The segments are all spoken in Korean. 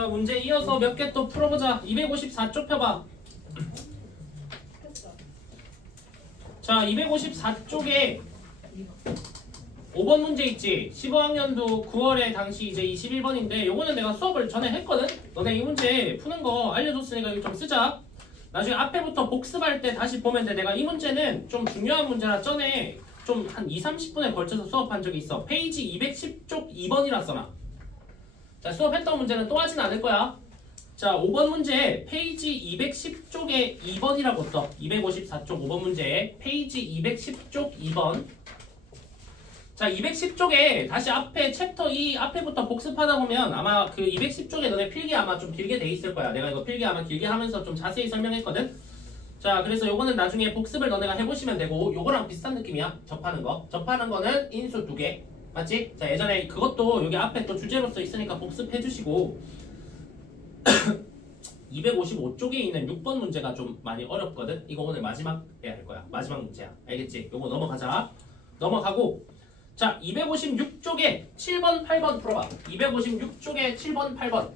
자, 문제 이어서 몇 개 또 풀어보자. 254쪽 펴봐. 자, 254쪽에 5번 문제 있지? 15학년도 9월에 당시 이제 21번인데 요거는 내가 수업을 전에 했거든? 너네 이 문제 푸는 거 알려줬으니까 이거 좀 쓰자. 나중에 앞에부터 복습할 때 다시 보면 돼. 내가 이 문제는 좀 중요한 문제라 전에 좀 한 2~30분에 걸쳐서 수업한 적이 있어. 페이지 210쪽 2번이라 써놔. 자, 수업했던 문제는 또 하진 않을 거야. 자, 5번 문제 페이지 210쪽에 2번이라고 써. 254쪽 5번 문제 페이지 210쪽 2번. 자, 210쪽에 다시 앞에 챕터 2 앞에부터 복습하다 보면 아마 그 210쪽에 너네 필기 아마 좀 길게 돼 있을 거야. 내가 이거 필기 아마 길게 하면서 좀 자세히 설명했거든. 자, 그래서 요거는 나중에 복습을 너네가 해보시면 되고 요거랑 비슷한 느낌이야. 접하는 거. 접하는 거는 인수 2개. 맞지? 자, 예전에 그것도 여기 앞에 또 주제로서 있으니까 복습해 주시고 255쪽에 있는 6번 문제가 좀 많이 어렵거든. 이거 오늘 마지막 해야 할 거야. 마지막 문제야. 알겠지? 요거 넘어가자. 넘어가고 자, 256쪽에 7번, 8번 풀어봐. 256쪽에 7번, 8번.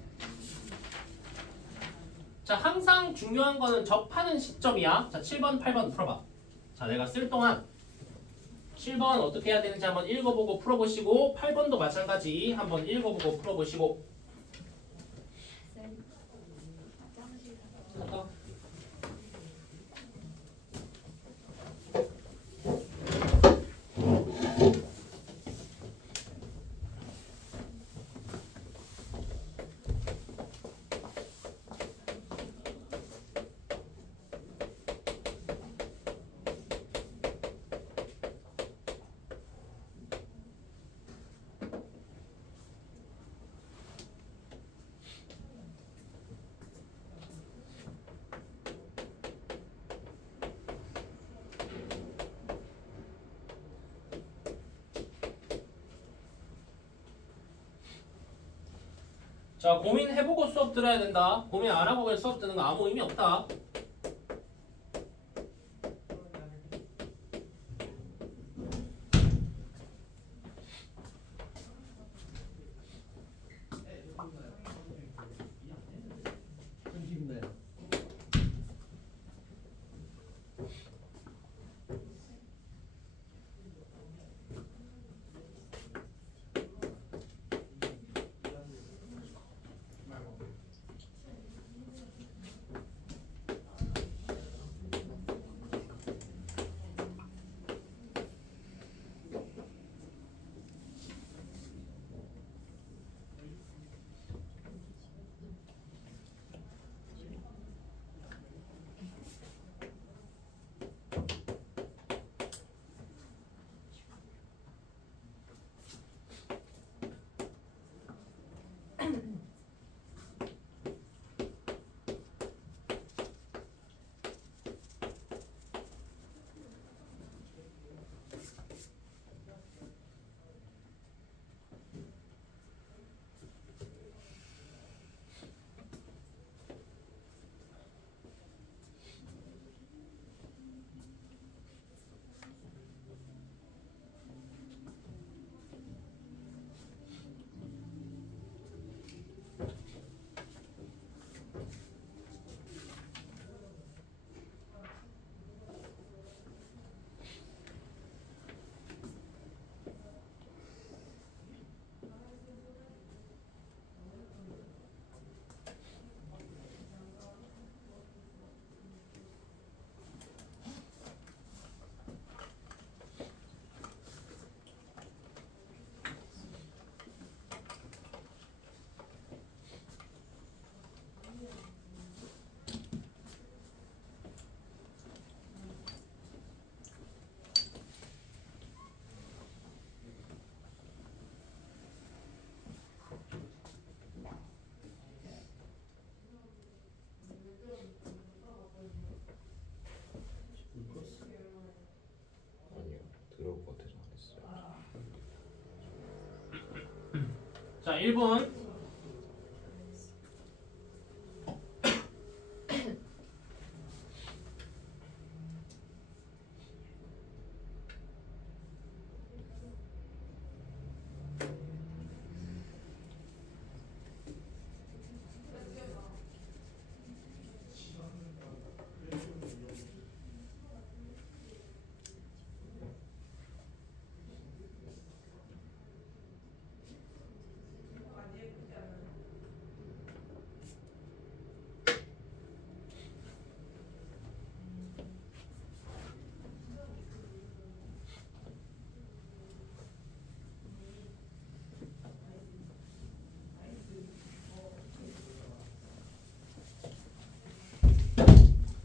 자, 항상 중요한 거는 접하는 시점이야. 자, 7번, 8번 풀어봐. 자, 내가 쓸 동안 7번 어떻게 해야 되는지 한번 읽어보고 풀어보시고 8번도 마찬가지 한번 읽어보고 풀어보시고. 자, 고민해보고 수업 들어야 된다. 고민 안 하고 그냥 수업 듣는 거 아무 의미 없다. 자, 1분.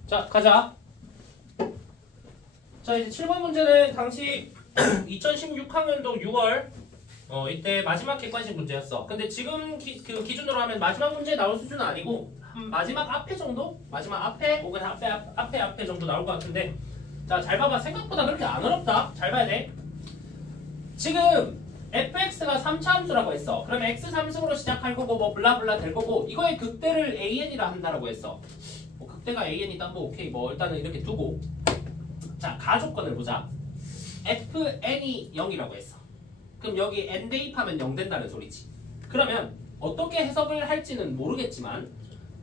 자, 가자. 자, 이제 7번 문제는 당시 2016학년도 6월 이때 마지막 객관식 문제였어. 근데 지금 그 기준으로 하면 마지막 문제 나올 수준은 아니고 한 마지막 앞에 정도? 마지막 앞에 혹은 앞에 정도 나올 것 같은데 자, 잘 봐봐. 생각보다 그렇게 안 어렵다. 잘 봐야 돼. 지금 fx가 3차 함수라고 했어. 그러면 x 3승으로 시작할 거고 뭐 블라블라 될 거고 이거의 극대를 an이라 한다라고 했어. 뭐 극대가 an이다 뭐 오케이 뭐 일단은 이렇게 두고 자, 가조건을 보자. fn이 0이라고 했어. 그럼 여기 n 대입하면 0 된다는 소리지. 그러면 어떻게 해석을 할지는 모르겠지만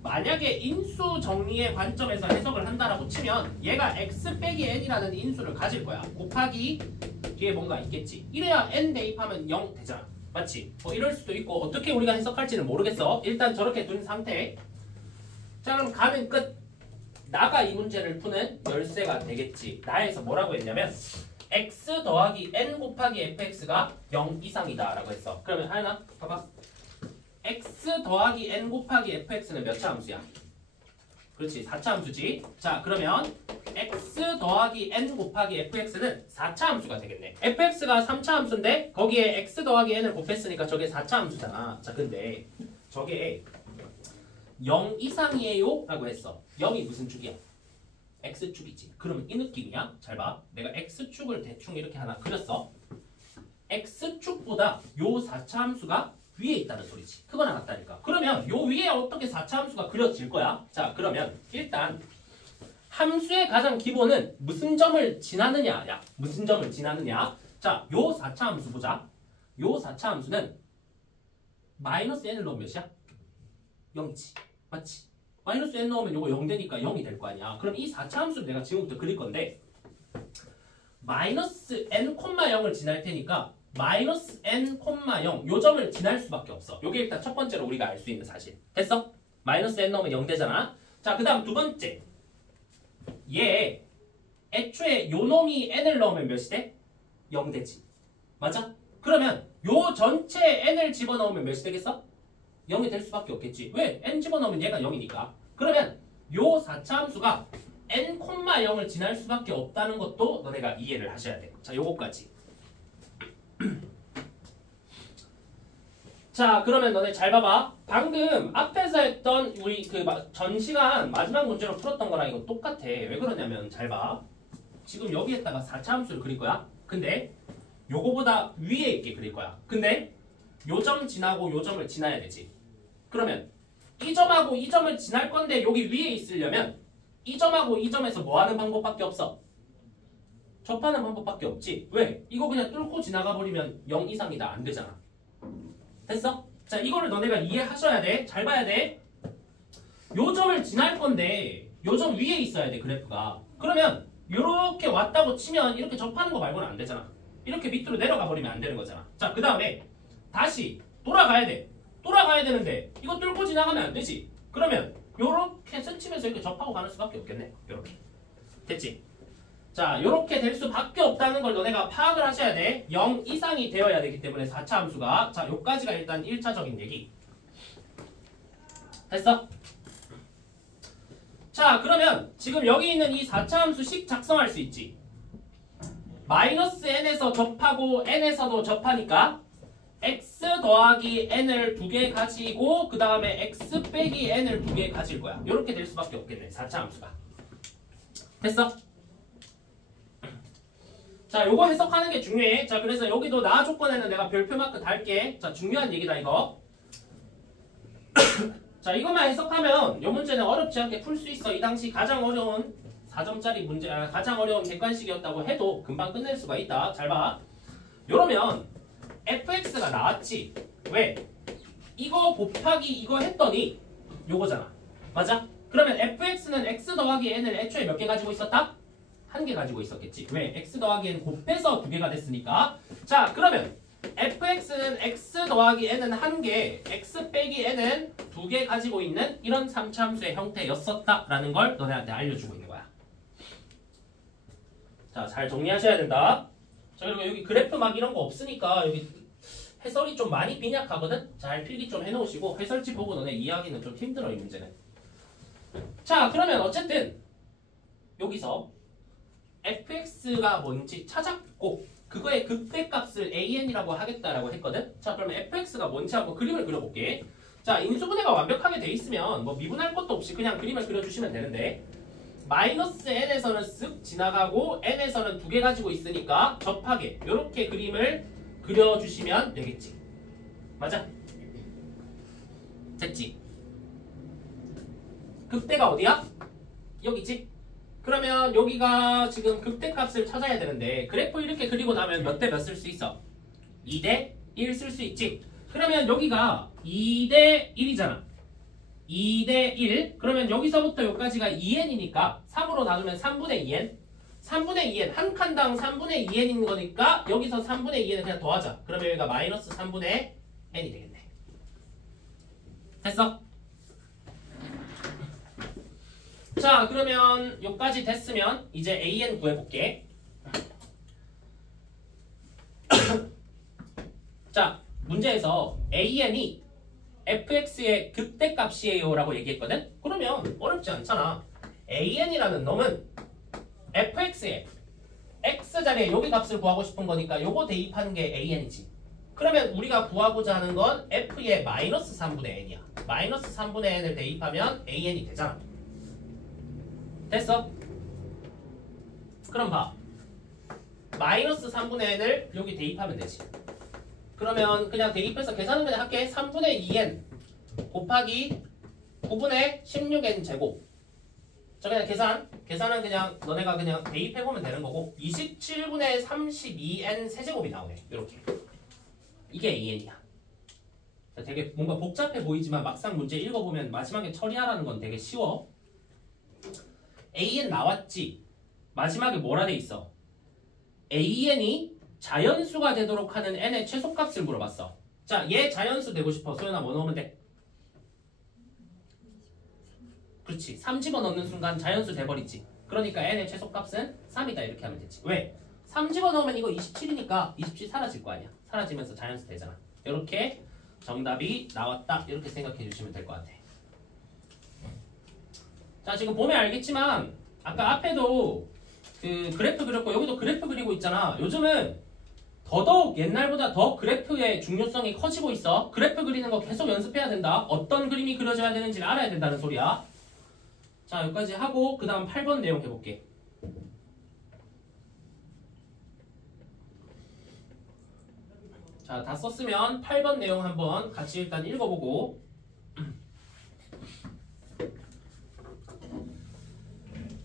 만약에 인수 정리의 관점에서 해석을 한다라고 치면 얘가 x 빼기 n이라는 인수를 가질 거야. 곱하기 뒤에 뭔가 있겠지. 이래야 n 대입하면 0 되잖아. 맞지? 이럴 수도 있고 어떻게 우리가 해석할지는 모르겠어. 일단 저렇게 둔 상태. 자, 그럼 가면 끝. 나가 이 문제를 푸는 열쇠가 되겠지. 나에서 뭐라고 했냐면 x 더하기 n 곱하기 fx가 0 이상이다 라고 했어. 그러면 하연아 봐봐. x 더하기 n 곱하기 fx는 몇 차 함수야? 그렇지, 4차 함수지. 자, 그러면 x 더하기 n 곱하기 fx는 4차 함수가 되겠네. fx가 3차 함수인데 거기에 x 더하기 n을 곱했으니까 저게 4차 함수잖아. 자, 근데 저게 0 이상이에요? 라고 했어. 0이 무슨 축이야? x축이지. 그러면 이 느낌이야? 잘 봐. 내가 x축을 대충 이렇게 하나 그렸어. x축보다 요 4차 함수가 위에 있다는 소리지. 크거나 같다니까. 그러면 요 위에 어떻게 4차 함수가 그려질 거야? 자, 그러면 일단 함수의 가장 기본은 무슨 점을 지나느냐야. 무슨 점을 지나느냐. 자, 요 4차 함수 보자. 요 4차 함수는 마이너스 n을 넣으면 몇이야? 0이지. 맞지? 마이너스 n 넣으면 요거 0 되니까 0이 될 거 아니야. 그럼 이 4차 함수를 내가 지금부터 그릴 건데 마이너스 n, 0을 지날 테니까 마이너스 n, 0 요 점을 지날 수밖에 없어. 요게 일단 첫 번째로 우리가 알 수 있는 사실. 됐어? 마이너스 n 넣으면 0 되잖아. 자, 그 다음 두 번째. 얘 애초에 요 놈이 n을 넣으면 몇이 돼? 0 되지. 맞아? 그러면 요 전체 n을 집어넣으면 몇이 되겠어? 0이 될 수밖에 없겠지. 왜? n 집어넣으면 얘가 0이니까. 그러면 요 4차 함수가 n, 0을 지날 수밖에 없다는 것도 너네가 이해를 하셔야 돼. 자, 요거까지. 자, 그러면 너네 잘 봐봐. 방금 앞에서 했던 우리 그 전 시간 마지막 문제로 풀었던 거랑 이거 똑같아. 왜 그러냐면 잘 봐. 지금 여기에다가 4차 함수를 그릴 거야. 근데 요거보다 위에 있게 그릴 거야. 근데 요 점 지나고 요 점을 지나야 되지. 그러면 이 점하고 이 점을 지날 건데 여기 위에 있으려면 이 점하고 이 점에서 뭐 하는 방법밖에 없어? 접하는 방법밖에 없지. 왜? 이거 그냥 뚫고 지나가 버리면 0 이상이다. 안 되잖아. 됐어? 자, 이거를 너네가 이해하셔야 돼. 잘 봐야 돼. 요 점을 지날 건데 요 점 위에 있어야 돼, 그래프가. 그러면 요렇게 왔다고 치면 이렇게 접하는 거 말고는 안 되잖아. 이렇게 밑으로 내려가 버리면 안 되는 거잖아. 자, 그 다음에 다시 돌아가야 돼. 돌아가야 되는데 이거 뚫고 지나가면 안 되지. 그러면 요렇게 스치면서 이렇게 접하고 가는 수밖에 없겠네. 요렇게. 됐지? 자, 요렇게 될 수밖에 없다는 걸 너네가 파악을 하셔야 돼. 0 이상이 되어야 되기 때문에 4차 함수가. 자, 요까지가 일단 1차적인 얘기. 됐어? 자, 그러면 지금 여기 있는 이 4차 함수식 작성할 수 있지. 마이너스 n에서 접하고 n에서도 접하니까 x 더하기 n을 2개 가지고 그 다음에 x 빼기 n을 2개 가질 거야. 요렇게 될 수밖에 없겠네. 4차 함수가. 됐어? 자, 요거 해석하는 게 중요해. 자, 그래서 여기도 나 조건에는 내가 별표 마크 달게. 자, 중요한 얘기다 이거. 자, 이것만 해석하면 요 문제는 어렵지 않게 풀 수 있어. 이 당시 가장 어려운 4점짜리 문제, 가장 어려운 객관식이었다고 해도 금방 끝낼 수가 있다. 잘 봐. 요러면 fx가 나왔지. 왜? 이거 곱하기 이거 했더니 요거잖아. 맞아? 그러면 fx는 x 더하기 n을 애초에 몇 개 가지고 있었다? 1개 가지고 있었겠지. 왜? x 더하기 n 곱해서 2개가 됐으니까. 자, 그러면 fx는 x 더하기 n은 1개, x 빼기 n은 2개 가지고 있는 이런 3차 함수의 형태였었다라는 걸 너네한테 알려주고 있는 거야. 자, 잘 정리하셔야 된다. 자, 그리고 여기 그래프 막 이런 거 없으니까 여기 해설이 좀 많이 빈약하거든? 잘 필기 좀 해놓으시고 해설지 보고 너네 이해하기는 좀 힘들어, 이 문제는. 자, 그러면 어쨌든 여기서 fx가 뭔지 찾았고 그거의 극대값을 an이라고 하겠다라고 했거든. 자, 그러면 fx가 뭔지 한번 그림을 그려볼게. 자, 인수분해가 완벽하게 돼 있으면 뭐 미분할 것도 없이 그냥 그림을 그려주시면 되는데 마이너스 n에서는 쓱 지나가고 n에서는 두 개 가지고 있으니까 접하게 이렇게 그림을 그려주시면 되겠지. 맞아? 됐지? 극대가 어디야? 여기지? 그러면 여기가 지금 극대값을 찾아야 되는데 그래프 이렇게 그리고 나면 몇 대 몇 쓸 수 있어? 2대 1 쓸 수 있지? 그러면 여기가 2대 1이잖아. 2대 1. 그러면 여기서부터 여기까지가 2n이니까 3으로 나누면 3분의 2n. 3분의 2n. 한 칸당 3분의 2n인 거니까 여기서 3분의 2n을 그냥 더하자. 그러면 여기가 마이너스 3분의 n이 되겠네. 됐어? 자, 그러면 여기까지 됐으면 이제 an 구해볼게. 자, 문제에서 an이 fx의 극대값이에요 라고 얘기했거든? 그러면 어렵지 않잖아. an이라는 놈은 fx의 x자리에 여기 값을 구하고 싶은 거니까 요거 대입하는 게 an이지. 그러면 우리가 구하고자 하는 건 f의 마이너스 3분의 n이야. 마이너스 3분의 n을 대입하면 an이 되잖아. 됐어? 그럼 봐. 마이너스 3분의 n을 여기 대입하면 되지. 그러면 그냥 대입해서 계산은 그냥 할게. 3분의 2n 곱하기 9분의 16n 제곱. 저 그냥 계산은 그냥 너네가 그냥 대입해보면 되는 거고 27분의 32n 세제곱이 나오네. 이렇게. 이게 an이야. 되게 뭔가 복잡해 보이지만 막상 문제 읽어보면 마지막에 처리하라는 건 되게 쉬워. an 나왔지. 마지막에 뭐라 돼 있어? an이 자연수가 되도록 하는 n의 최소값을 물어봤어. 자, 얘 자연수 되고 싶어. 소연아 뭐 넣으면 돼? 그렇지. 3 집어넣는 순간 자연수 돼버리지. 그러니까 n의 최소값은 3이다 이렇게 하면 되지. 왜? 3 집어넣으면 이거 27이니까 27 사라질 거 아니야. 사라지면서 자연수 되잖아. 이렇게 정답이 나왔다. 이렇게 생각해 주시면 될 것 같아. 자, 지금 보면 알겠지만 아까 앞에도 그 그래프 그렸고 여기도 그래프 그리고 있잖아. 요즘은 더더욱 옛날보다 더 그래프의 중요성이 커지고 있어. 그래프 그리는 거 계속 연습해야 된다. 어떤 그림이 그려져야 되는지를 알아야 된다는 소리야. 자, 여기까지 하고 그 다음 8번 내용 해볼게. 자, 다 썼으면 8번 내용 한번 같이 일단 읽어보고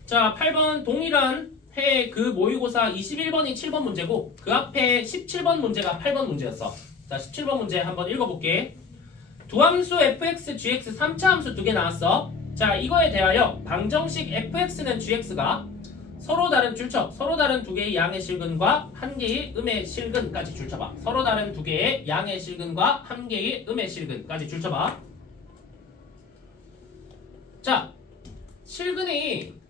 자, 8번 동일한 해 그 모의고사 21번이 7번 문제고 그 앞에 17번 문제가 8번 문제였어. 자, 17번 문제 한번 읽어볼게. 두 함수 fx, gx 3차 함수 두 개 나왔어. 자, 이거에 대하여 방정식 fx는 gx가 서로 다른 줄쳐, 서로 다른 두 개의 양의 실근과 한 개의 음의 실근까지 줄쳐봐. 서로 다른 두 개의 양의 실근과 한 개의 음의 실근까지 줄쳐봐. 자, 실근이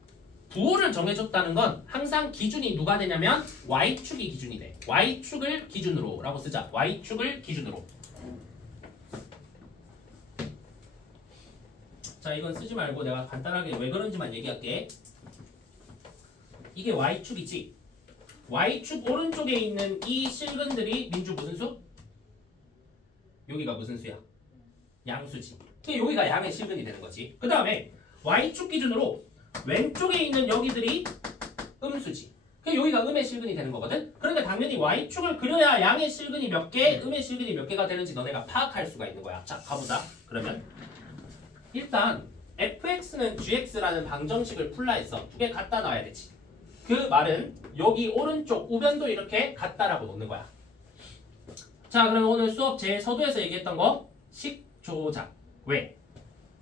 부호를 정해줬다는 건 항상 기준이 누가 되냐면 y축이 기준이 돼. y축을 기준으로 라고 쓰자. y축을 기준으로. 자, 이건 쓰지 말고 내가 간단하게 왜 그런지만 얘기할게. 이게 y축이지. y축 오른쪽에 있는 이 실근들이 민주 무슨 수? 여기가 무슨 수야? 양수지. 여기가 양의 실근이 되는 거지. 그 다음에 y축 기준으로 왼쪽에 있는 여기들이 음수지. 여기가 음의 실근이 되는 거거든. 그러니까 당연히 y축을 그려야 양의 실근이 몇 개, 음의 실근이 몇 개가 되는지 너네가 파악할 수가 있는 거야. 자, 가보자. 그러면 일단 fx는 gx라는 방정식을 풀라 했어. 두 개 갖다 놔야 되지. 그 말은 여기 오른쪽 우변도 이렇게 같다라고 놓는 거야. 자, 그러면 오늘 수업 제일 서두에서 얘기했던 거 식조작. 왜?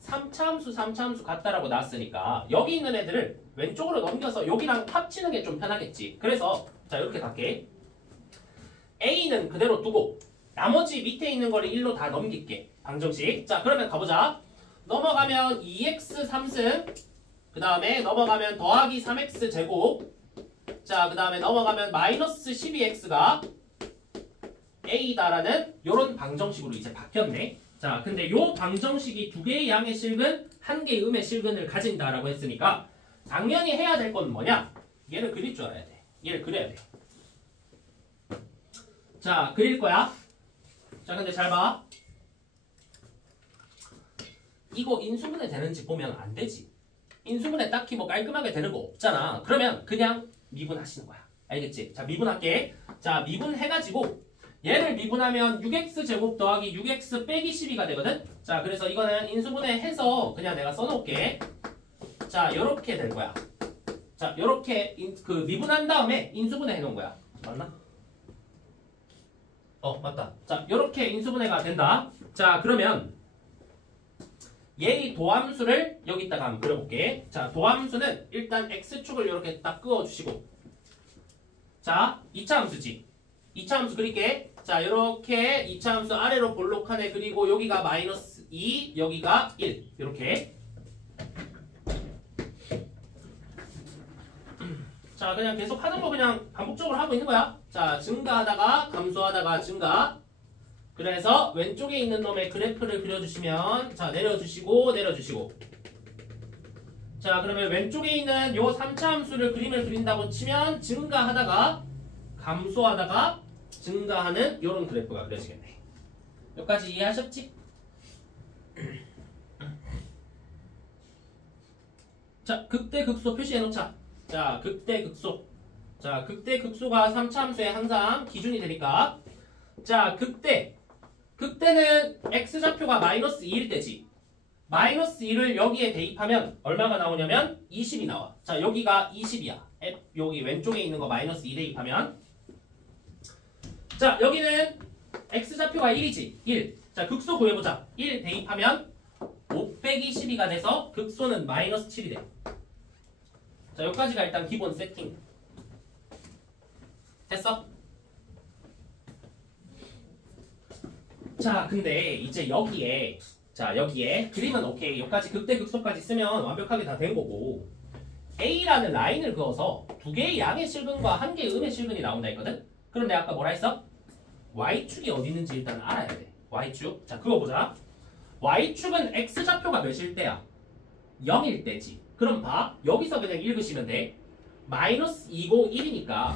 3차 함수 같다라고 나왔으니까 여기 있는 애들을 왼쪽으로 넘겨서 여기랑 합치는 게 좀 편하겠지. 그래서 자, 이렇게 갈게. A는 그대로 두고 나머지 밑에 있는 거를 1로 다 넘길게. 방정식. 자, 그러면 가보자. 넘어가면 2x 3승, 그 다음에 넘어가면 더하기 3x 제곱, 자, 그 다음에 넘어가면 마이너스 12x가 a다라는 요런 방정식으로 이제 바뀌었네. 자, 근데 요 방정식이 두 개의 양의 실근, 한 개의 음의 실근을 가진다라고 했으니까 당연히 해야 될 건 뭐냐? 얘를 그릴 줄 알아야 돼. 얘를 그려야 돼. 자, 그릴 거야. 자, 근데 잘 봐. 이거 인수분해 되는지 보면 안 되지. 인수분해 딱히 뭐 깔끔하게 되는 거 없잖아. 그러면 그냥 미분하시는 거야. 알겠지? 자, 미분할게. 자, 미분해가지고 얘를 미분하면 6x제곱 더하기 6x 빼기 12가 되거든? 자, 그래서 이거는 인수분해 해서 그냥 내가 써놓을게. 자, 요렇게 될 거야. 자, 요렇게 미분한 다음에 인수분해 해놓은 거야. 맞나? 맞다. 자, 요렇게 인수분해가 된다. 자, 그러면 얘의 도함수를 여기다가 한번 그려볼게. 자, 도함수는 일단 x축을 이렇게 딱 그어주시고, 자, 2차 함수지. 2차 함수 그릴게. 자, 이렇게 2차 함수 아래로 볼록하네 그리고 여기가 마이너스 2, 여기가 1. 이렇게. 자, 그냥 계속 하는 거 그냥 반복적으로 하고 있는 거야. 자, 증가하다가 감소하다가 증가. 그래서 왼쪽에 있는 놈의 그래프를 그려주시면, 자, 내려주시고 내려주시고. 자, 그러면 왼쪽에 있는 요 3차 함수를 그림을 그린다고 치면 증가하다가 감소하다가 증가하는 요런 그래프가 그려지겠네. 여기까지 이해하셨지? 자, 극대 극소 표시해 놓자. 자, 극대 극소. 자, 극대 극소가 3차 함수에 항상 기준이 되니까. 자, 극대는 x좌표가 마이너스 2일 때지. 마이너스 2를 여기에 대입하면 얼마가 나오냐면 20이 나와. 자, 여기가 20이야. 여기 왼쪽에 있는 거 마이너스 2 대입하면. 자, 여기는 x좌표가 1이지. 1. 자, 극소 구해보자. 1 대입하면 5 빼기 12가 돼서 극소는 마이너스 7이 돼. 자, 여기까지가 일단 기본 세팅. 됐어? 자, 근데 이제 여기에 그림은 오케이. 여기까지 극대 극소까지 쓰면 완벽하게 다 된 거고, A라는 라인을 그어서 두 개의 양의 실근과 한 개의 음의 실근이 나온다 했거든? 그럼 내가 아까 뭐라 했어? Y축이 어디 있는지 일단 알아야 돼. Y축. 자, 그거 보자. Y축은 X좌표가 몇일 때야? 0일 때지. 그럼 봐. 여기서 그냥 읽으시면 돼. 마이너스 2고 1이니까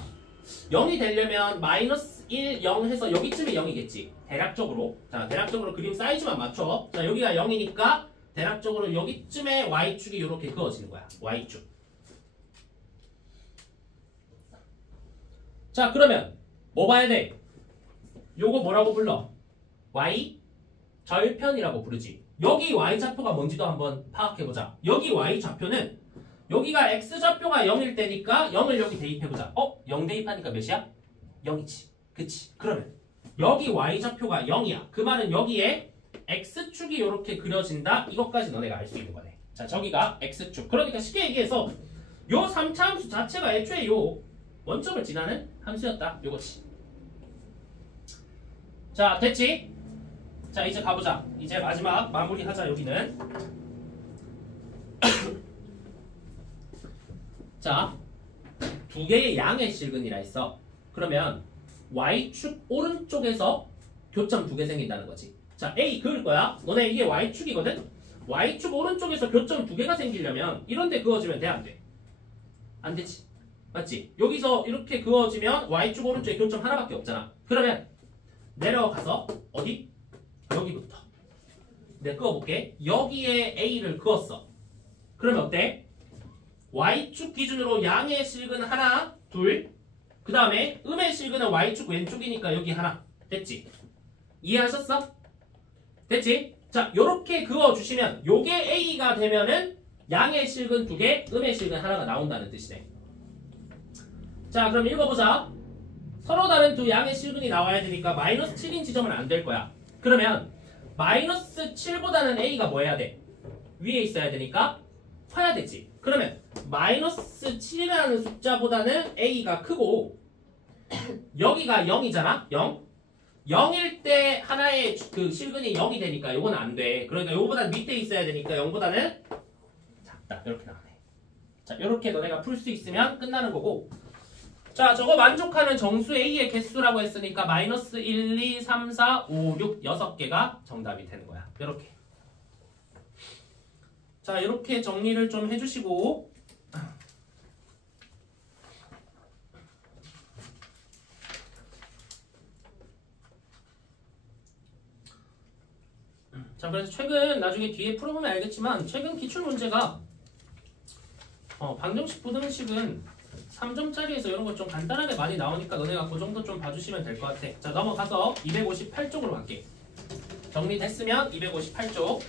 0이 되려면 마이너스 1, 0 해서 여기쯤에 0이겠지. 대략적으로. 자, 대략적으로 그림 사이즈만 맞춰. 자, 여기가 0이니까 대략적으로 여기쯤에 Y축이 이렇게 그어지는 거야. Y축. 자, 그러면 뭐 봐야 돼? 요거 뭐라고 불러? Y 절편이라고 부르지. 여기 Y좌표가 뭔지도 한번 파악해보자. 여기 Y좌표는 여기가 X좌표가 0일 때니까 0을 여기 대입해보자. 0 대입하니까 몇이야? 0이지. 그치? 그러면 여기 Y좌표가 0이야. 그 말은 여기에 X축이 이렇게 그려진다. 이것까지 너네가 알 수 있는 거네. 자, 저기가 X축. 그러니까 쉽게 얘기해서 요 3차 함수 자체가 애초에 요 원점을 지나는 함수였다. 요거지. 자, 됐지? 자, 이제 가보자. 이제 마지막 마무리하자. 여기는 자, 두 개의 양의 실근이라 했어. 그러면 Y축 오른쪽에서 교점 두 개 생긴다는 거지. 자, A 그을 거야. 너네 이게 Y축이거든? Y축 오른쪽에서 교점 두 개가 생기려면 이런 데 그어지면 돼, 안 돼? 안 되지. 맞지? 여기서 이렇게 그어지면 Y축 오른쪽에 교점 하나밖에 없잖아. 그러면 내려가서 어디? 여기부터 내가 그어볼게. 여기에 A를 그었어. 그러면 어때? Y축 기준으로 양의 실근 하나, 둘. 그 다음에 음의 실근은 Y축 왼쪽이니까 여기 하나. 됐지? 이해하셨어? 됐지? 자, 요렇게 그어주시면 요게 A가 되면은 양의 실근 두 개, 음의 실근 하나가 나온다는 뜻이네. 자, 그럼 읽어보자. 서로 다른 두 양의 실근이 나와야 되니까 마이너스 7인 지점은 안 될 거야. 그러면 마이너스 7보다는 A가 뭐 해야 돼? 위에 있어야 되니까 커야 되지. 그러면 마이너스 7이라는 숫자보다는 A가 크고 여기가 0이잖아? 0. 0일 때 하나의 그 실근이 0이 되니까 요건 안 돼. 그러니까 요거보다 밑에 있어야 되니까 0보다는 작다. 이렇게 나오네. 자, 이렇게 너네가 풀 수 있으면 끝나는 거고. 자, 저거 만족하는 정수 A의 개수라고 했으니까 마이너스 1, 2, 3, 4, 5, 6, 6개가 정답이 되는 거야. 이렇게. 자, 이렇게 정리를 좀 해주시고 자, 그래서 최근 나중에 뒤에 풀어보면 알겠지만 최근 기출문제가 방정식 부등식은 3점짜리에서 이런 거 좀 간단하게 많이 나오니까 너네가 그 정도 좀 봐주시면 될 것 같아. 자, 넘어가서 258쪽으로 갈게. 정리됐으면 258쪽.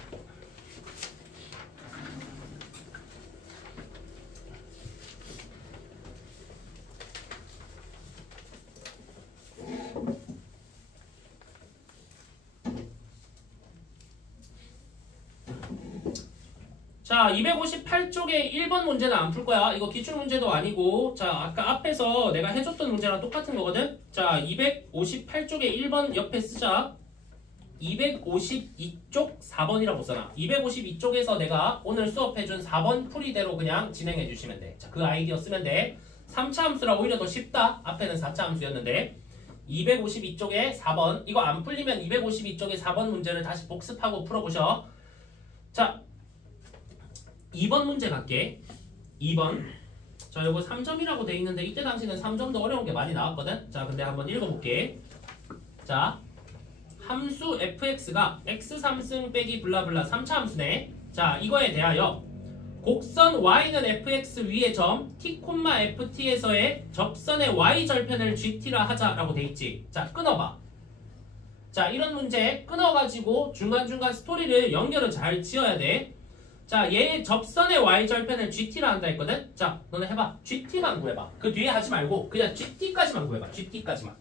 자, 258쪽에 1번 문제는 안 풀 거야. 이거 기출문제도 아니고, 자, 아까 앞에서 내가 해줬던 문제랑 똑같은 거거든? 자, 258쪽에 1번 옆에 쓰자. 252쪽 4번이라고 써놔. 252쪽에서 내가 오늘 수업해준 4번 풀이대로 그냥 진행해 주시면 돼. 자, 그 아이디어 쓰면 돼. 3차 함수라 오히려 더 쉽다. 앞에는 4차 함수였는데. 252쪽에 4번. 이거 안 풀리면 252쪽에 4번 문제를 다시 복습하고 풀어보셔. 자, 2번 문제 갈게. 2번. 자, 요거 3점이라고 돼 있는데 이때 당시는 3점도 어려운 게 많이 나왔거든. 자, 근데 한번 읽어볼게. 자, 함수 fx가 x3승 빼기 블라블라 3차 함수네. 자, 이거에 대하여 곡선 y는 fx 위의 점 t, ft에서의 접선의 y 절편을 gt라 하자라고 돼 있지. 자, 끊어봐. 자, 이런 문제 끊어가지고 중간중간 스토리를 연결을 잘 지어야 돼. 자, 얘의 접선의 y절편을 gt라 한다 했거든? 자, 너네 해봐. gt만 구해봐. 그 뒤에 하지 말고 그냥 gt까지만 구해봐. gt까지만.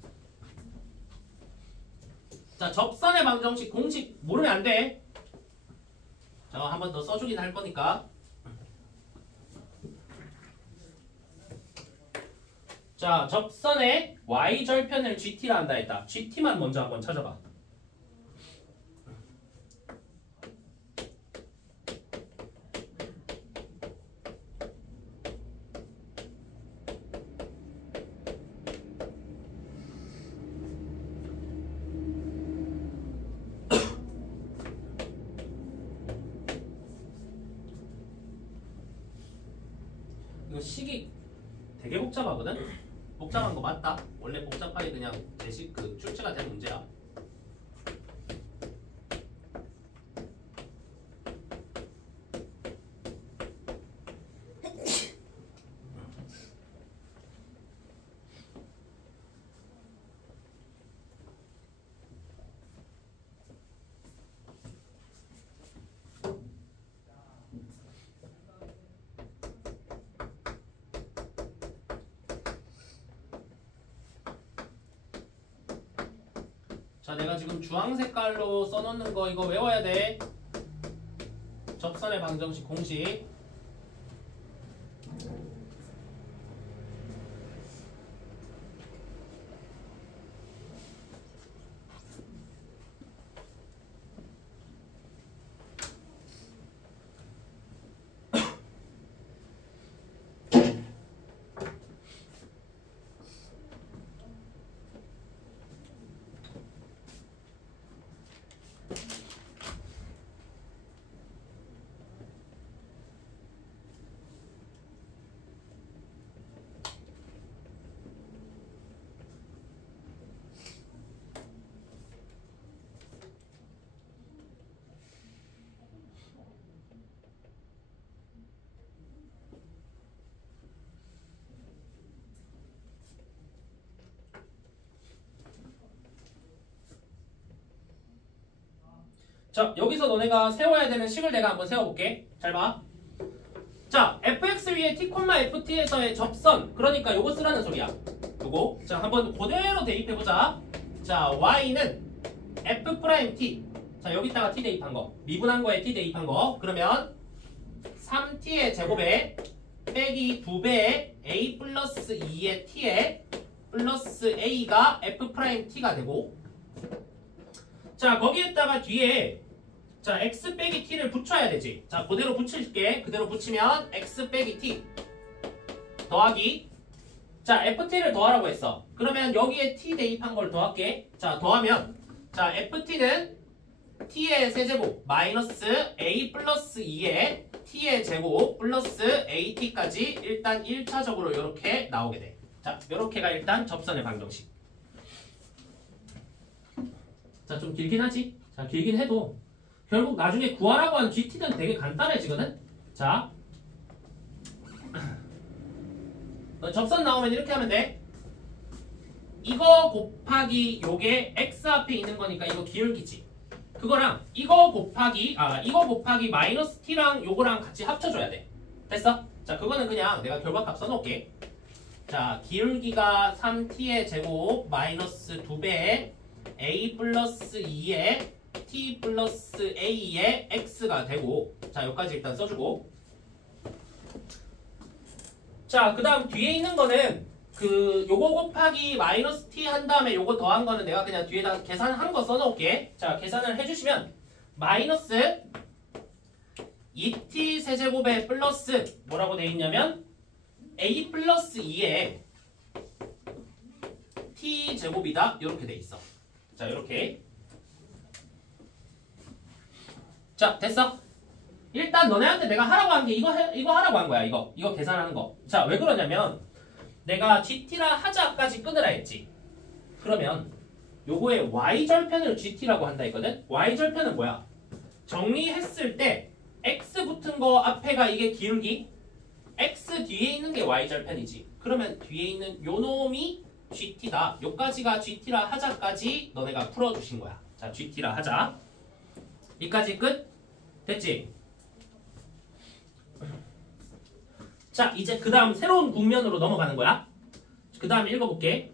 자, 접선의 방정식 공식 모르면 안 돼. 자, 한 번 더 써주긴 할 거니까. 자, 접선의 y절편을 gt라 한다 했다. gt만 먼저 한번 찾아봐. 이거 식이 되게 복잡하거든? 복잡한 거 맞다. 원래 복잡하게 그냥 제식 그 출제가 된 문제야. 자, 내가 지금 주황 색깔로 써놓는 거 이거 외워야 돼. 접선의 방정식 공식. 자, 여기서 너네가 세워야 되는 식을 내가 한번 세워볼게. 잘 봐. 자, fx 위에 t, ft에서의 접선. 그러니까 요거 쓰라는 소리야. 요거. 자, 한번 그대로 대입해보자. 자, y는 f't. 자, 여기다가 t 대입한 거. 미분한 거에 t 대입한 거. 그러면 3t의 제곱에 빼기 2배의 a 플러스 2의 t에 플러스 a가 f't가 되고, 자, 거기에다가 뒤에 자, x 빼기 t를 붙여야 되지. 자, 그대로 붙일게. 그대로 붙이면 x 빼기 t 더하기, 자, ft를 더하라고 했어. 그러면 여기에 t 대입한 걸 더할게. 자, 더하면, 자, ft는 t의 세제곱 마이너스 a 플러스 2의 t의 제곱 플러스 at까지 일단 1차적으로 이렇게 나오게 돼. 자, 이렇게가 일단 접선의 방정식. 자, 좀 길긴 하지? 자, 길긴 해도 결국 나중에 구하라고 하는 GT는 되게 간단해지거든. 자, 접선 나오면 이렇게 하면 돼. 이거 곱하기 요게 x 앞에 있는 거니까 이거 기울기지. 그거랑 이거 곱하기 마이너스 t랑 요거랑 같이 합쳐줘야 돼. 됐어? 자, 그거는 그냥 내가 결과값 써놓을게. 자, 기울기가 3t의 제곱 마이너스 2배 a 플러스 2에 t 플러스 a의 x가 되고, 자, 여기까지 일단 써주고, 자, 그 다음 뒤에 있는 거는 요거 곱하기 마이너스 t 한 다음에 요거 더한 거는 내가 그냥 뒤에다 계산한 거 써놓을게. 자, 계산을 해주시면 마이너스 2t 세제곱에 플러스 뭐라고 돼 있냐면 a 플러스 2에 t 제곱이다 이렇게 돼 있어. 자, 이렇게. 자, 됐어? 일단 너네한테 내가 하라고 한 게 이거 하라고 한 거야. 이거 계산하는 거. 자, 왜 그러냐면 내가 GT라 하자까지 끊으라 했지. 그러면 요거의 Y절편을 GT라고 한다 했거든? Y절편은 뭐야? 정리했을 때 X 붙은 거 앞에가 이게 기울기, X 뒤에 있는 게 Y절편이지. 그러면 뒤에 있는 요 놈이 GT다. 요까지가 GT라 하자까지 너네가 풀어주신 거야. 자, GT라 하자. 이까지 끝? 됐지? 자, 이제 그 다음 새로운 국면으로 넘어가는 거야. 그 다음 읽어볼게.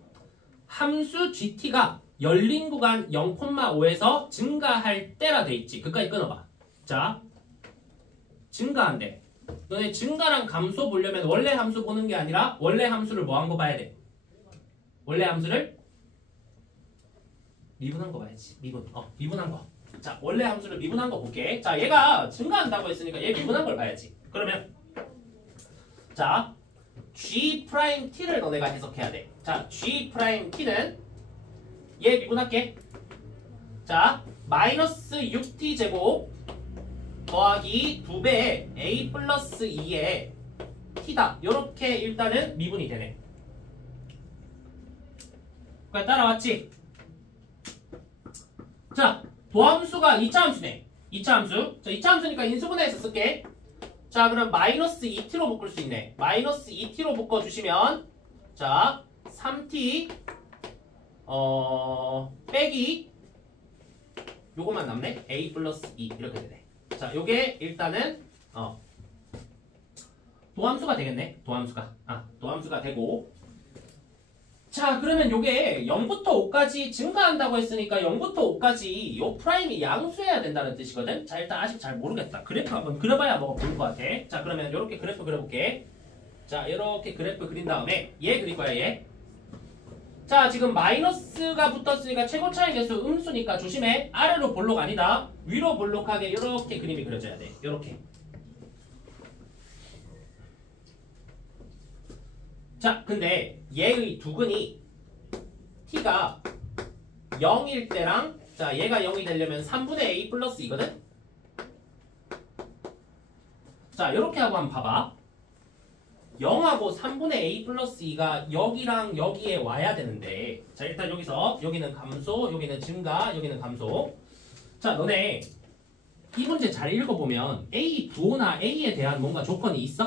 함수 GT가 열린 구간 0,5에서 증가할 때라 돼 있지. 그까지 끊어봐. 자, 증가한대. 너네 증가랑 감소 보려면 원래 함수 보는 게 아니라 원래 함수를 뭐 한 거 봐야 돼? 원래 함수를 미분한 거 봐야지. 미분한 거. 자, 원래 함수를 미분한 거 볼게. 자, 얘가 증가한다고 했으니까 얘 미분한 걸 봐야지. 그러면 자, G'T를 너네가 해석해야 돼. 자, G'T는 얘 미분할게. 자, 마이너스 6t 제곱 더하기 2배 a 플러스 2의 t다. 요렇게 일단은 미분이 되네. 그래, 따라왔지? 자, 도함수가 2차 함수네. 2차 함수. 자, 2차 함수니까 인수분해해서 쓸게. 자, 그럼 마이너스 2t로 묶을 수 있네. 마이너스 2t로 묶어주시면 자, 3t 빼기 요것만 남네. a 플러스 2 이렇게 되네. 자, 요게 일단은 도함수가 되겠네. 도함수가 되고, 자, 그러면 요게 0부터 5까지 증가한다고 했으니까 0부터 5까지 요 프라임이 양수해야 된다는 뜻이거든. 자, 일단 아직 잘 모르겠다. 그래프 한번 그려봐야 뭐가 보일 것 같아. 자, 그러면 요렇게 그래프 그려볼게. 자, 요렇게 그래프 그린 다음에 얘 그릴 거야, 얘. 자, 지금 마이너스가 붙었으니까 최고 차이 개수 음수니까 조심해. 아래로 볼록 아니다. 위로 볼록하게 요렇게 그림이 그려져야 돼. 요렇게. 자, 근데 얘의 두근이 t가 0일 때랑, 자, 얘가 0이 되려면 3분의 a 플러스 2거든? 자, 요렇게 하고 한번 봐봐. 0하고 3분의 a 플러스 2가 여기랑 여기에 와야 되는데, 자, 일단 여기는 감소, 여기는 증가, 여기는 감소. 자, 너네 이 문제 잘 읽어보면 a 부호나 a에 대한 뭔가 조건이 있어?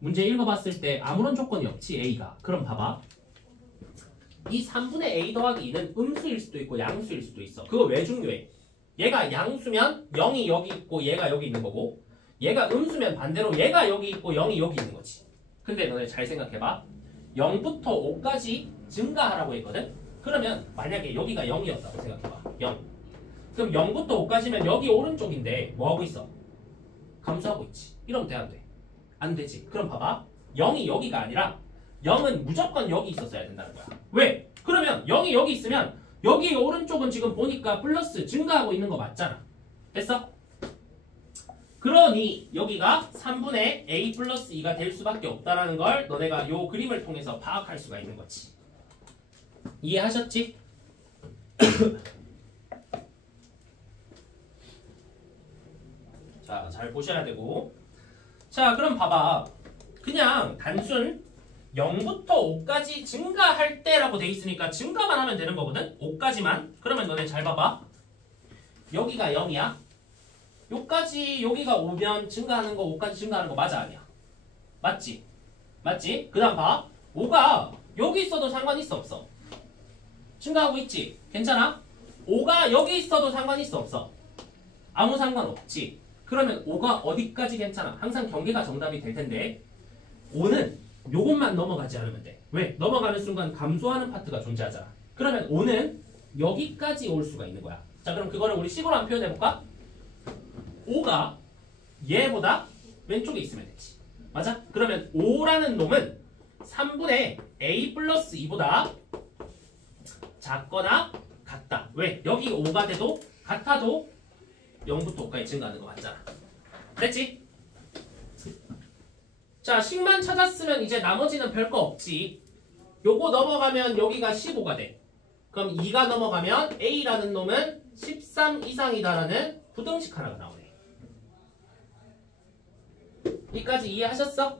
문제 읽어봤을 때 아무런 조건이 없지, a가. 그럼 봐봐. 이 3분의 a 더하기 2는 음수일 수도 있고 양수일 수도 있어. 그거 왜 중요해? 얘가 양수면 0이 여기 있고 얘가 여기 있는 거고, 얘가 음수면 반대로 얘가 여기 있고 0이 여기 있는 거지. 근데 너네 잘 생각해봐. 0부터 5까지 증가하라고 했거든? 그러면 만약에 여기가 0이었다고 생각해봐. 0. 그럼 0부터 5까지면 여기 오른쪽인데 뭐하고 있어? 감소하고 있지. 이러면 돼, 안 돼? 안 되지. 그럼 봐봐. 0이 여기가 아니라 0은 무조건 여기 있었어야 된다는 거야. 왜? 그러면 0이 여기 있으면 여기 오른쪽은 지금 보니까 플러스 증가하고 있는 거 맞잖아. 됐어? 그러니 여기가 3분의 a 플러스 2가 될 수밖에 없다라는 걸 너네가 요 그림을 통해서 파악할 수가 있는 거지. 이해하셨지? 자, 잘 보셔야 되고. 자, 그럼 봐봐. 그냥 단순 0부터 5까지 증가할 때라고 돼 있으니까 증가만 하면 되는 거거든? 5까지만. 그러면 너네 잘 봐봐. 여기가 0이야. 요까지 여기가 5면 증가하는 거 5까지 증가하는 거 맞아 아니야? 맞지? 맞지? 그 다음 봐. 5가 여기 있어도 상관 있어 없어? 증가하고 있지? 괜찮아? 5가 여기 있어도 상관 있어 없어? 아무 상관 없지? 그러면 5가 어디까지 괜찮아? 항상 경계가 정답이 될 텐데 5는 요것만 넘어가지 않으면 돼. 왜? 넘어가는 순간 감소하는 파트가 존재하잖아. 그러면 5는 여기까지 올 수가 있는 거야. 자, 그럼 그거를 우리 식으로 한번 표현해볼까? 5가 얘보다 왼쪽에 있으면 되지. 맞아? 그러면 5라는 놈은 3분의 a 플러스 2보다 작거나 같다. 왜? 여기 5가 돼도 같아도 0부터 5까지 증가하는 거 맞잖아. 됐지? 자, 식만 찾았으면 이제 나머지는 별거 없지. 요거 넘어가면 여기가 15가 돼. 그럼 2가 넘어가면 a라는 놈은 13 이상이다라는 부등식 하나가 나오네. 여기까지 이해하셨어?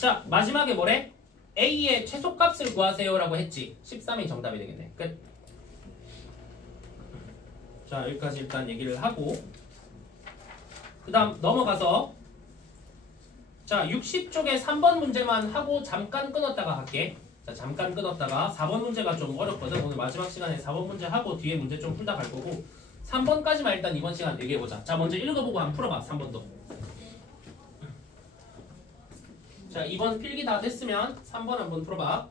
자, 마지막에 뭐래? a의 최소값을 구하세요 라고 했지. 13이 정답이 되겠네. 끝. 자, 여기까지 일단 얘기를 하고 그 다음 넘어가서 자, 60쪽에 3번 문제만 하고 잠깐 끊었다가 할게. 자, 잠깐 끊었다가 4번 문제가 좀 어렵거든. 오늘 마지막 시간에 4번 문제 하고 뒤에 문제 좀 풀다 갈 거고 3번까지만 일단 이번 시간 얘기해보자. 자, 먼저 읽어보고 한번 풀어봐. 3번도. 자, 2번 필기 다 됐으면 3번 한번 풀어봐.